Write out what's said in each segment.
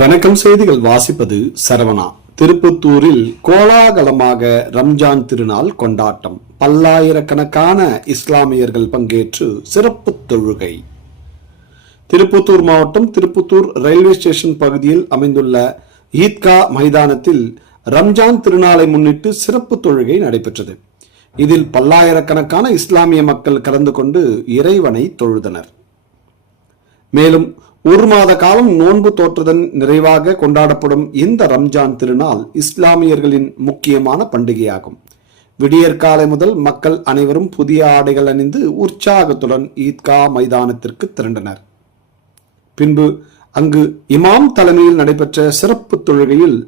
வணக்கம். செய்திகள் வாசிப்பது சரவணா. திருப்பத்தூரில் கோலாகலமாக ரம்ஜான் திருநாள் கொண்டாட்டம். பல்லாயிரக்கணக்கான இஸ்லாமியர்கள் பங்கேற்று சிறப்பு தொழுகை. திருப்பத்தூர் மாவட்டம் திருப்பத்தூர் ரயில்வே ஸ்டேஷன் பகுதியில் அமைந்துள்ள ஈத்கா மைதானத்தில் ரம்ஜான் திருநாளை முன்னிட்டு சிறப்பு தொழுகை நடைபெற்றது. இதில் பல்லாயிரக்கணக்கான இஸ்லாமிய மக்கள் கலந்து கொண்டு இறைவனை தொழுதனர். மேலும் ஒரு மாத காலம் நோன்பு தோற்றுதன் நிறைவாக கொண்டாடப்படும் இந்த ரம்ஜான் திருநாள் இஸ்லாமியர்களின் முக்கியமான பண்டிகையாகும். விடியற்காலை முதல் மக்கள் அனைவரும் புதிய ஆடைகள் அணிந்து உற்சாகத்துடன் ஈத்கா மைதானத்திற்கு திரண்டனர். பின்பு அங்கு இமாம் தலைமையில் நடைபெற்ற சிறப்பு தொழுகையில்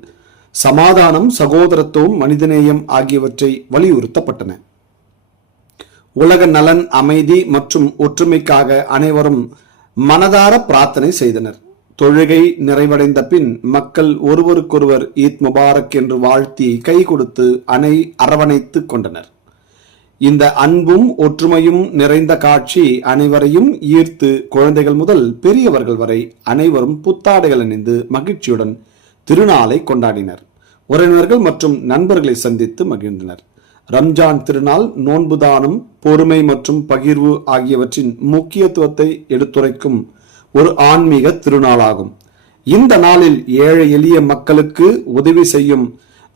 சமாதானம், சகோதரத்துவம், மனிதநேயம் ஆகியவற்றை வலியுறுத்தப்பட்டன. உலக நலன், அமைதி மற்றும் ஒற்றுமைக்காக அனைவரும் மனதார பிரார்த்தனை செய்தனர். தொழுகை நிறைவடைந்த பின் மக்கள் ஒருவருக்கொருவர் ஈத் முபாரக் என்று வாழ்த்தி கை கொடுத்து அரவணைத்து கொண்டனர். இந்த அன்பும் ஒற்றுமையும் நிறைந்த காட்சி அனைவரையும் ஈர்த்து குழந்தைகள் முதல் பெரியவர்கள் வரை அனைவரும் புத்தாடைகள் அணிந்து மகிழ்ச்சியுடன் திருநாளை கொண்டாடினர். உறவினர்கள் மற்றும் நண்பர்களை சந்தித்து மகிழ்ந்தனர். ரம்ஜான் திருநாள் நோன்பு தானம், பொறுமை மற்றும் பகிர்வு ஆகியவற்றின் முக்கியத்துவத்தை எடுத்துரைக்கும் ஒரு ஆன்மீக திருநாளாகும். இந்த நாளில் ஏழை எளிய மக்களுக்கு உதவி செய்யும்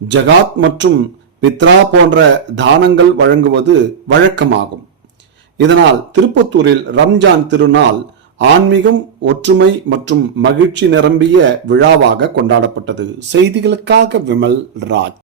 ஜகாத் மற்றும் பித்ரா போன்ற தானங்கள் வழங்குவது வழக்கமாகும். இதனால் திருப்பத்தூரில் ரம்ஜான் திருநாள் ஆன்மீகம், ஒற்றுமை மற்றும் மகிழ்ச்சி நிரம்பிய விழாவாக கொண்டாடப்பட்டது. செய்திகளுக்காக விமல் ராஜ்.